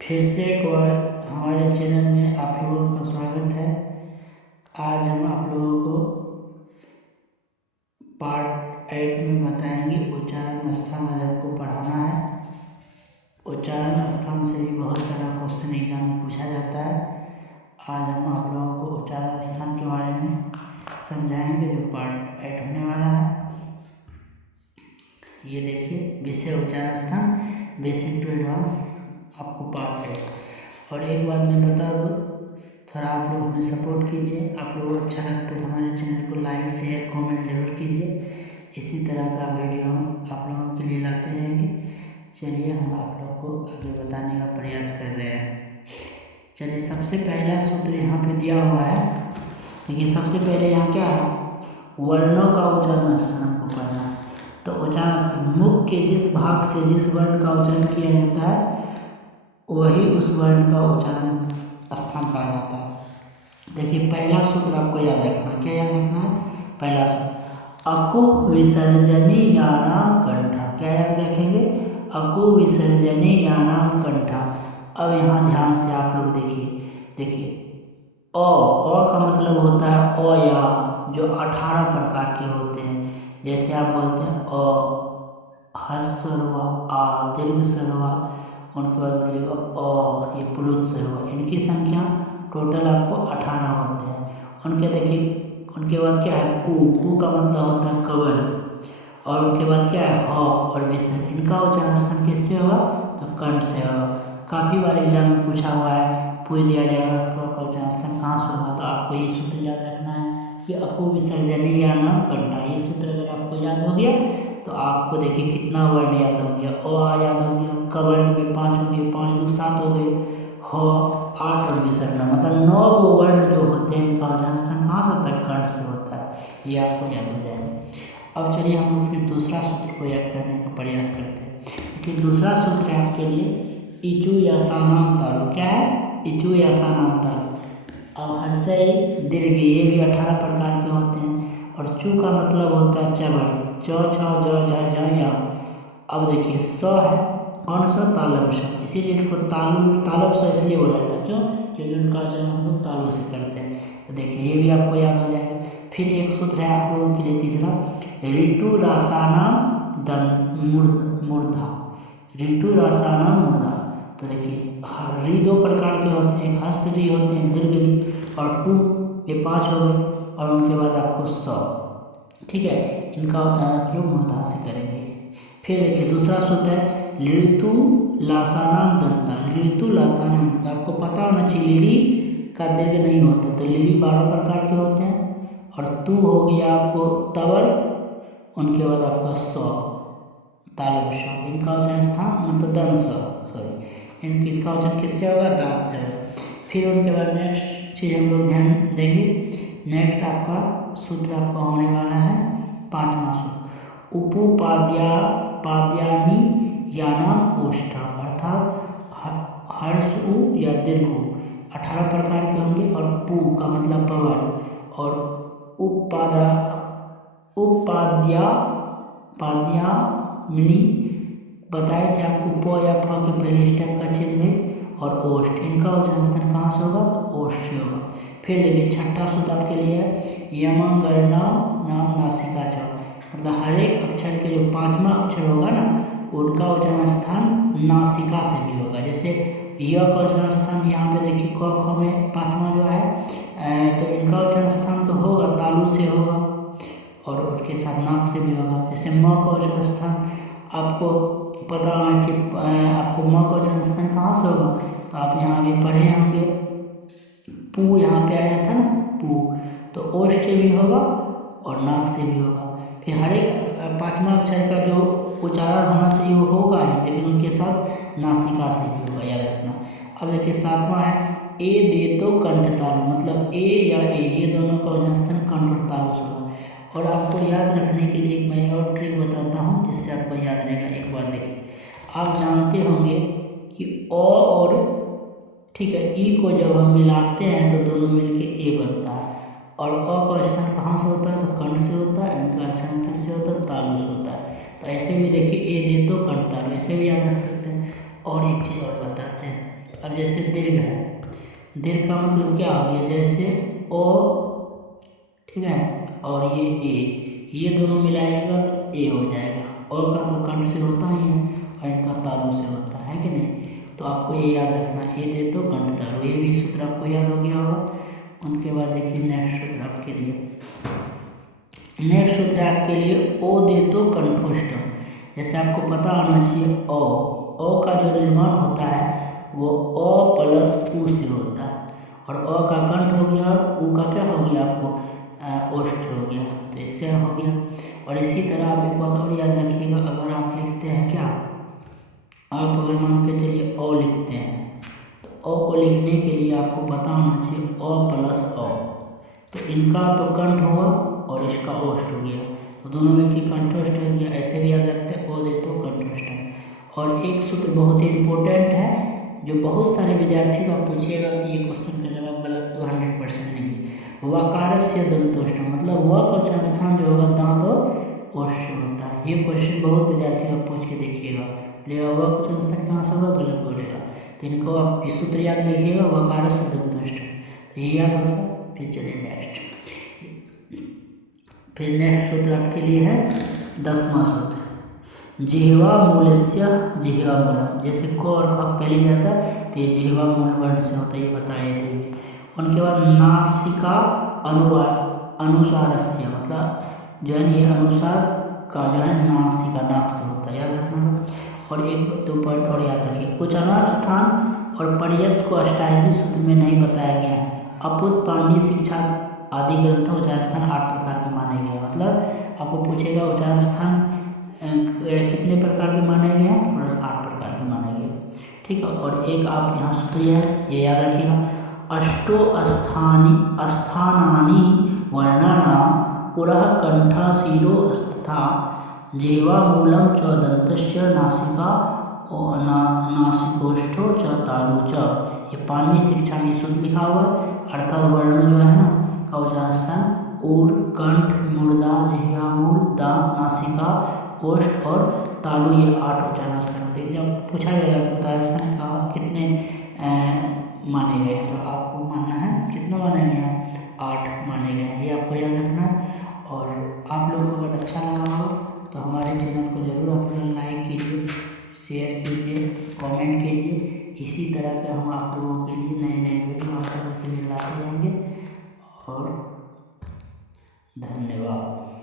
फिर से एक बार हमारे चैनल में आप लोगों का स्वागत है। आज हम आप लोगों को पार्ट 8 में बताएंगे उच्चारण स्थान। आज आपको पढ़ाना है। उच्चारण स्थान से भी बहुत सारा क्वेश्चन एग्जाम में पूछा जाता है। आज हम आप लोगों को उच्चारण स्थान के बारे में समझाएंगे, जो पार्ट 8 होने वाला है। ये देखिए, विषय उच्चारण स्थान, बेसिक टू एडवांस, आपको पार्ट 8। और एक बात मैं बता दूँ, थोड़ा आप लोग हमें सपोर्ट कीजिए। आप लोगों को अच्छा लगता है तो हमारे चैनल को लाइक शेयर कमेंट जरूर कीजिए। इसी तरह का वीडियो हम आप लोगों के लिए लाते रहेंगे। चलिए, हम आप लोग को आगे बताने का प्रयास कर रहे हैं। चलिए, सबसे पहला सूत्र यहाँ पे दिया हुआ है। देखिए, सबसे पहले यहाँ क्या है, वर्णों का उच्चारण स्थान हमको पढ़ना है। तो उच्चारण स्थान, मुख के जिस भाग से जिस वर्ण का उच्चारण किया जाता है वही उस वर्ण का उच्चारण स्थान कहा जाता है। देखिए, पहला सूत्र आपको याद रखना है। क्या याद रखना है? पहला सूत्र, अकु विसर्जनी यानाम कंठा। क्या याद रखेंगे? अकु विसर्जनी यानाम कंठा। अब यहाँ ध्यान से आप लोग देखिए अ का मतलब होता है अ या, जो 18 प्रकार के होते हैं। जैसे आप बोलते हैं अ, ह्रस्व हुआ, आ दीर्घ स्वर हुआ, उनके बाद बोलिएगा अ, ये प्लुत स्वर हुआ। इनकी संख्या टोटल आपको 18 होते हैं। उनके देखिए, उनके बाद क्या है, कु का मतलब होता है कबर, और उनके बाद क्या है, ह और विसर्ग। इनका उच्चारण स्थान किससे होगा? तो कंठ से होगा। काफ़ी बार एग्जाम में पूछा हुआ है, पूछ दिया जाएगा क का उच्चारण स्थान कहाँ से होगा। तो आपको ये सूत्र याद रखना है कि अकु विसर्जनी या नाम कंठा। ये सूत्र अगर आपको याद हो गया तो आपको देखिए कितना वर्ण याद हो गया। अ याद हो गया, क वर्ण में 5 हो गए, 5 2 7 हो गए, ह 8 और विसर्ग, मतलब 9 गो वर्ण जो होते हैं इनका उच्चारण स्थान कहाँ से होता है? कंठ से होता है। ये आपको याद हो जाएगा। अब चलिए हम लोग फिर दूसरा सूत्र को याद करने का प्रयास करते हैं। लेकिन दूसरा सूत्र है आपके लिए इचु या सानाम तालु। क्या है? इचु या सानाम तालु। अब हर्षय दीर्घ, ये भी 18 प्रकार के होते हैं। और चू का मतलब होता है चबर, च छ ज झ झ या। अब देखिए, स है कौन सा? तालब स। इसीलिए इनको तालब स इसलिए बोला जाता है। क्यों? क्योंकि उनका उच्चारण हम लोग तालु से करते हैं। तो देखिए, ये भी आपको याद हो जाएगा। फिर एक सूत्र है आप लोगों के लिए तीसरा, ऋतु रासानाम मूर्धा। ऋतु रासानाम मूर्धा। तो देखिए, री 2 प्रकार के होते हैं, एक हर्ष री होते हैं, दीर्घ री, और टू, ये 5 हो गए, और उनके बाद आपको स। ठीक है, इनका उच्चारण आप लोग मूर्धा से करेंगे। फिर देखिए, दूसरा सूत्र है ऋतु लासानाम दंता। ऋतु लासानाम दंता, आपको पता होना चाहिए लिरी का दीर्घ नहीं होता। तो लिरी 12 प्रकार के होते हैं, और तू हो गया आपको तवर्ग, उनके बाद आपका स तालब श। इनका उच्चारण स्थान मतलब दंत स, सॉरी, इनकी इसका उच्चारण किससे होगा? दांत से होगा। फिर उनके बाद नेक्स्ट चीज़ हम लोग ध्यान देंगे। नेक्स्ट आपका सूत्र आपका होने वाला है 5वां सूत्र, पाद्यानी यानाम ओष्ठा। अर्थात हर्ष उ या दीर्घ उ 18 प्रकार के होंगे, और पू का मतलब पवर, और पाद्यामिनी बताए थे आपको, प या फ के पहले स्टेप का चिन्ह में, और ओष्ठ। इनका उच्चारण स्थान कहाँ से होगा? तो ओष्ठ से होगा। फिर देखिए, छठा सूत्र आपके लिए है यमंगर्णा नाम नासिका च। मतलब हर एक अक्षर के जो 5वां अक्षर होगा ना, उनका उच्चारण स्थान नासिका से भी होगा। जैसे य का उच्चारण स्थान यहाँ पे देखिए, क ख में 5वां जो है, तो इनका उच्चारण स्थान तो होगा तालु से होगा, और उनके साथ नाक से भी होगा। जैसे म का उच्चारण स्थान आपको पता होना चाहिए, आपको म का उच्चारण स्थान कहाँ से होगा? तो आप यहाँ भी पढ़े होंगे, पू यहाँ पे आया था ना, पू, तो ओष्ठ से भी होगा और नाक से भी होगा। फिर हर एक 5वां अक्षर का जो उच्चारण होना चाहिए वो होगा ही, लेकिन उनके साथ नासिका से भी होगा, याद रखना। अब देखिए, 7वां है ए दे तो कंठ तालु। मतलब ए या ए, ये दोनों का उच्चारण स्थान कंठ और तालु से होगा। और आपको याद रखने के लिए एक मैं और ट्रिक बताता हूँ, जिससे आपको याद रहेगा। एक बार देखिए, आप जानते होंगे कि अ और, ठीक है, ई को जब हम मिलाते हैं तो दोनों मिलके ए बनता है। और अ का स्थान कहाँ से होता है? तो कंठ से होता है। इनका स्थान किससे होता है? तालु से होता है। तो ऐसे भी देखिए, ए दे तो कंठ तालु, ऐसे भी याद रख सकते हैं। और एक चीज़ और बताते हैं, अब जैसे दीर्घ है, दीर्घ का मतलब क्या हो गया, जैसे ओ, ठीक है, और ये दोनों मिलाएगा तो ए हो जाएगा। ओ का तो कंठ से होता ही है और इनका तालु से होता है कि नहीं। तो आपको ये याद रखना, ए दे तो कंठ तालु, ये भी सूत्र आपको याद हो गया होगा। उनके बाद देखिए नेक्स्ट सूत्र आपके लिए, नेक्स्ट सूत्र है आपके लिए ओ दे तो कंठोष्टम। जैसे आपको पता होना चाहिए ओ का जो निर्माण होता है वो ओ प्लस उ से होता है, और अ का कंठ हो गया और उ का क्या हो गया आपको ओष्ठ हो गया, तो इससे हो गया। और इसी तरह आप एक बात और याद रखिएगा, अगर आप लिखते हैं क्या, आप अगर मान के चलिए ओ लिखते हैं तो ओ को लिखने के लिए आपको पता होना चाहिए ओ प्लस ओ, तो इनका तो कंठ हुआ और इसका ओष्ठ हो गया, तो दोनों मिलकर कंठोष्ठ हो गया। ऐसे भी याद रखते हैं ओ दे तो कंठोष्ठ। और एक सूत्र बहुत ही इम्पोर्टेंट है जो बहुत सारे विद्यार्थी को पूछिएगा तो ये क्वेश्चन का जवाब गलत तो 100% नहीं है। वकारस्य दंतोष्ठ, मतलब व का उच्चारण स्थान जो होगा दांत और ओष्ठ से होता है। ये क्वेश्चन बहुत विद्यार्थी को पूछ के देखिएगा, बोलेगा व का उच्चारण स्थान कहाँ से होगा, गलत बोलेगा। तो इनको आप ये सूत्र याद लिखिएगा, वकारस्य दंतोष्ठ, तो ये याद हो गया। फिर चलिए नेक्स्ट, फिर नेक्स्ट सूत्र आपके लिए है 10वां सूत्र, जिह्वा मूलस्य जिह्वा मूलम। जैसे को और ख पहले जाता तो ये जिह्वा मूल वर्ण से होता है, ये बताए थे। उनके बाद नासिका अनुसारस्य, मतलब जो है ये अनुसार का जो है नासिका नाक से होता है, याद रखना। और एक 2 पॉइंट और याद रखिए, उच्चारण स्थान और पर्यत को अष्टाध्यायी सूत्र में नहीं बताया गया है। अपुत पाणिनीय शिक्षा आदि ग्रंथों उच्चारण स्थान 8 प्रकार के माने गए हैं। मतलब आपको पूछेगा उच्चारण स्थान कितने प्रकार के माने गए हैं, 8 प्रकार के माने गए, ठीक है। और एक आप यहाँ सूत्र ये याद रखिएगा, अष्टो स्थानानि वर्णानां पुरः कंठा शिरो तथा जिह्वा मूलम च दन्तस्य नासिका नासिकोष्ठो च तालु च। ये पाणिनीय शिक्षा में सूत्र लिखा हुआ है, अर्थात वर्ण जो है ना का उच्चारण स्थान ऊर, कंठ, मुर्दा, जिह्वा मूल, दांत, नासिका, ओष्ठ और तालु, ये 8 उच्चारण स्थान होते हैं। जब पूछा जाएगा कि उच्चारण स्थान का कितने माने गए हैं, तो आपको मानना है कितना माने गए हैं, 8 माने गए हैं, ये आपको याद रखना है। और आप लोगों को अगर अच्छा लगा हो तो हमारे चैनल को ज़रूर आप लोग लाइक कीजिए, शेयर कीजिए, कमेंट कीजिए। इसी तरह के हम आप लोगों के लिए नए नए वीडियो आप लोगों के लिए लाते रहेंगे। और धन्यवाद।